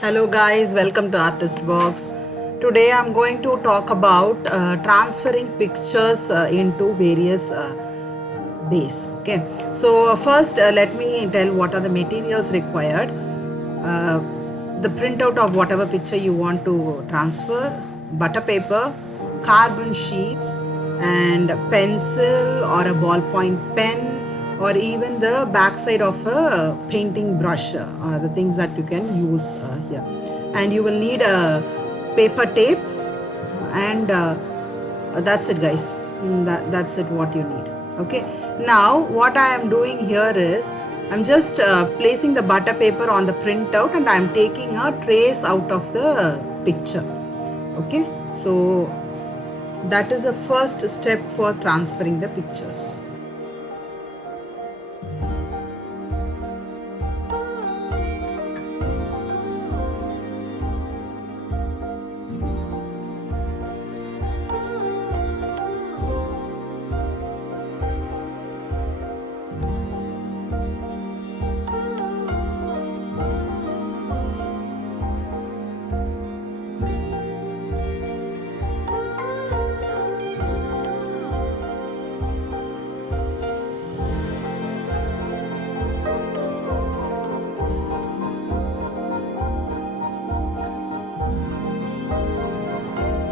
Hello guys, welcome to Artist Box. Today I'm going to talk about transferring pictures into various ways. Okay, so first let me tell what are the materials required. Uh, the printout of whatever picture you want to transfer, butter paper, carbon sheets, and pencil or a ballpoint pen, or even the backside of a painting brush, the things that you can use here. And you will need a paper tape, and that's it, guys. That's it, what you need. Okay, now what I am doing here is I'm just placing the butter paper on the printout, and I'm taking a trace out of the picture. Okay, so that is the first step for transferring the pictures.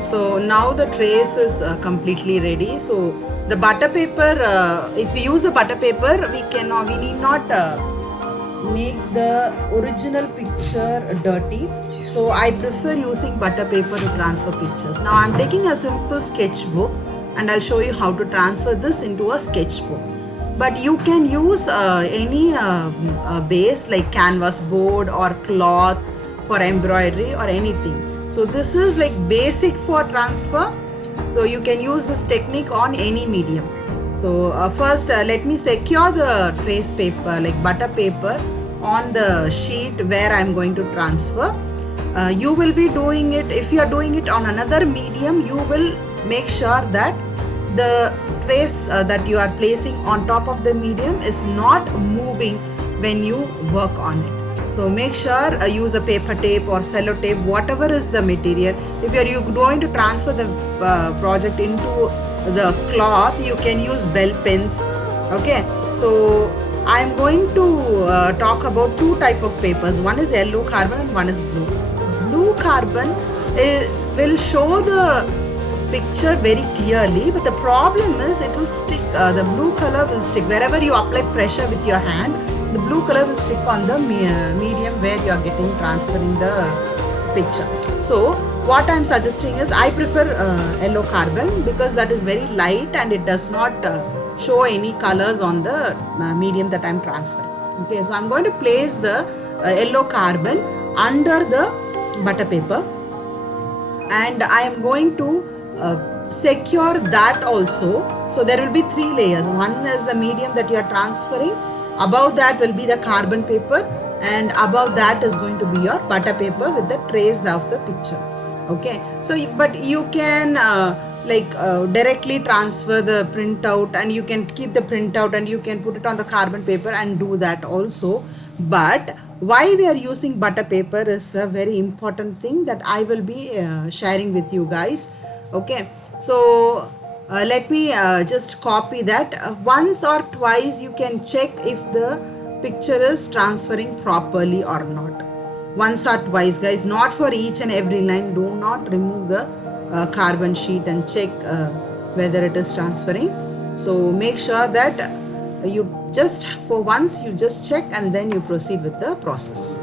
So now the trace is completely ready. So the butter paper, if we use the butter paper, we need not make the original picture dirty. So I prefer using butter paper to transfer pictures. Now I'm taking a simple sketchbook, and I'll show you how to transfer this into a sketchbook. But you can use any base like canvas board or cloth for embroidery or anything. So this is like basic for transfer. So you can use this technique on any medium. So first let me secure the trace paper like butter paper on the sheet where I'm going to transfer. You will be doing it, if you are doing it on another medium, you will make sure that the trace that you are placing on top of the medium is not moving when you work on it. So make sure use a paper tape or sellotape, whatever is the material. If you are going to transfer the project into the cloth, you can use bell pens. Okay, so I'm going to talk about two type of papers. One is yellow carbon and one is blue. Blue carbon will show the picture very clearly, but the problem is it will stick, the blue color will stick wherever you apply pressure with your hand. The blue color will stick on the medium where you are getting transferring the picture. So what I'm suggesting is I prefer yellow carbon because that is very light and it does not show any colors on the medium that I'm transferring. Okay, so I'm going to place the yellow carbon under the butter paper, and I am going to secure that also. So there will be three layers. One is the medium that you are transferring, above that will be the carbon paper, and above that is going to be your butter paper with the trace of the picture. Okay, so but you can directly transfer the printout, and you can keep the printout and you can put it on the carbon paper and do that also. But why we are using butter paper is a very important thing that I will be sharing with you guys. Okay, so let me just copy that. Once or twice you can check if the picture is transferring properly or not. Once or twice, guys, not for each and every line. Do not remove the carbon sheet and check whether it is transferring. So make sure that you just for once you just check and then you proceed with the process.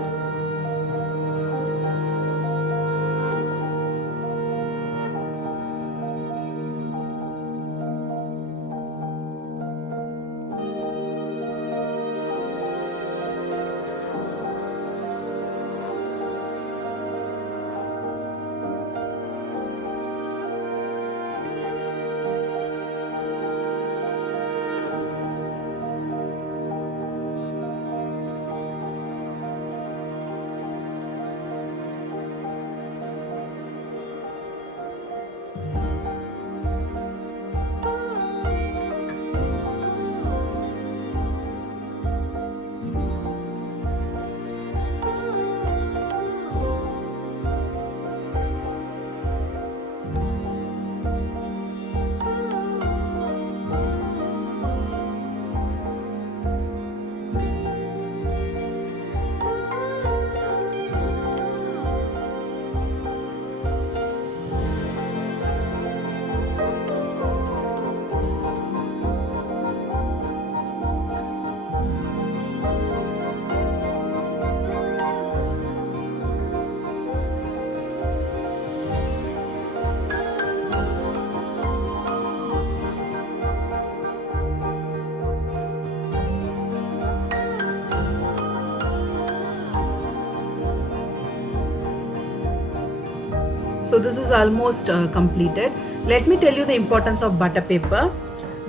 So this is almost completed. Let me tell you the importance of butter paper.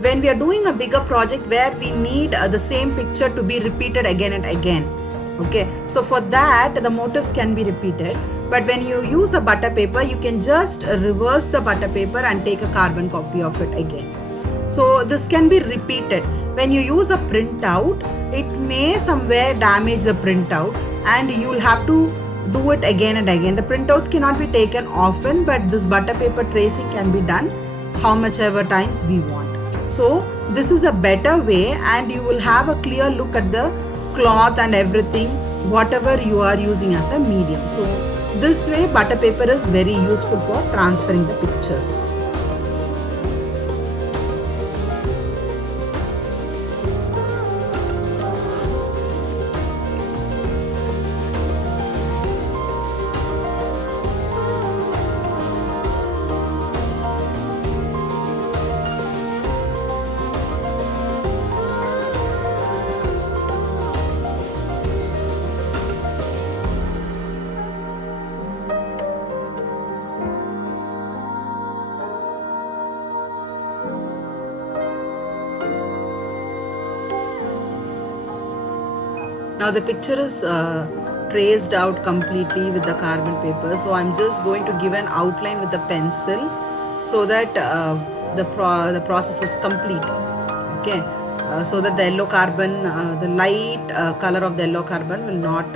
When we are doing a bigger project where we need the same picture to be repeated again and again, okay, so for that the motifs can be repeated, but when you use a butter paper, you can just reverse the butter paper and take a carbon copy of it again. So this can be repeated. When you use a printout, it may somewhere damage the printout and you will have to do it again and again. The printouts cannot be taken often, but this butter paper tracing can be done how much ever times we want. So this is a better way, and you will have a clear look at the cloth and everything, whatever you are using as a medium. So this way butter paper is very useful for transferring the pictures. Now the picture is traced out completely with the carbon paper. So I'm just going to give an outline with the pencil so that the process is complete. Okay, so that the yellow carbon, the light color of the yellow carbon will not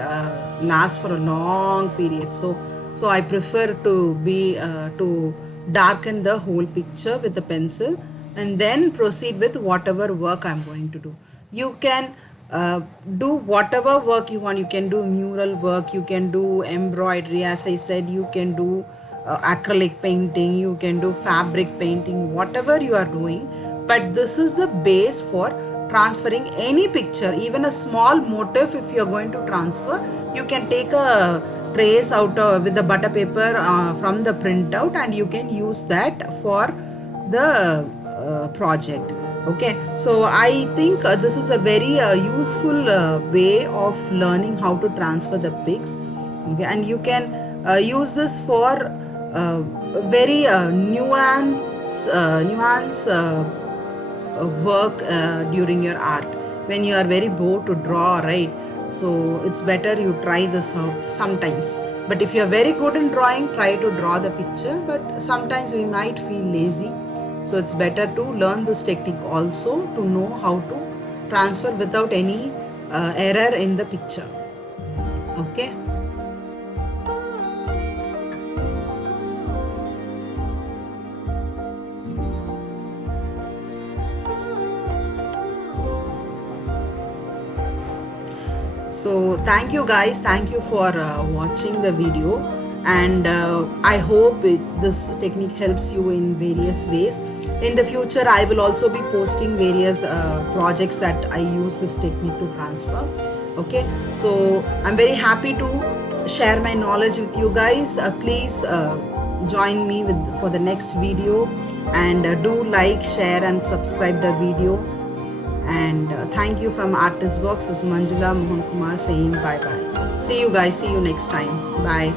last for a long period. So I prefer to be to darken the whole picture with the pencil and then proceed with whatever work I'm going to do. You can do whatever work you want. You can do mural work, you can do embroidery, as I said, you can do acrylic painting, you can do fabric painting, whatever you are doing. But this is the base for transferring any picture, even a small motif. If you are going to transfer, you can take a trace out with the butter paper from the printout, and you can use that for the project. Okay, so I think this is a very useful way of learning how to transfer the pics. Okay, and you can use this for very nuance work during your art, when you are very bored to draw, right? So it's better you try this out sometimes. But if you are very good in drawing, try to draw the picture. But sometimes we might feel lazy, so it's better to learn this technique also, to know how to transfer without any error in the picture. Okay. So thank you guys, thank you for watching the video, and I hope this technique helps you in various ways. In the future I will also be posting various projects that I use this technique to transfer. Okay, so I'm very happy to share my knowledge with you guys. Please join me for the next video, and do like, share and subscribe the video. And thank you from Artist Box. This is Manjula Mohan Kumar saying bye bye. See you guys. See you next time. Bye.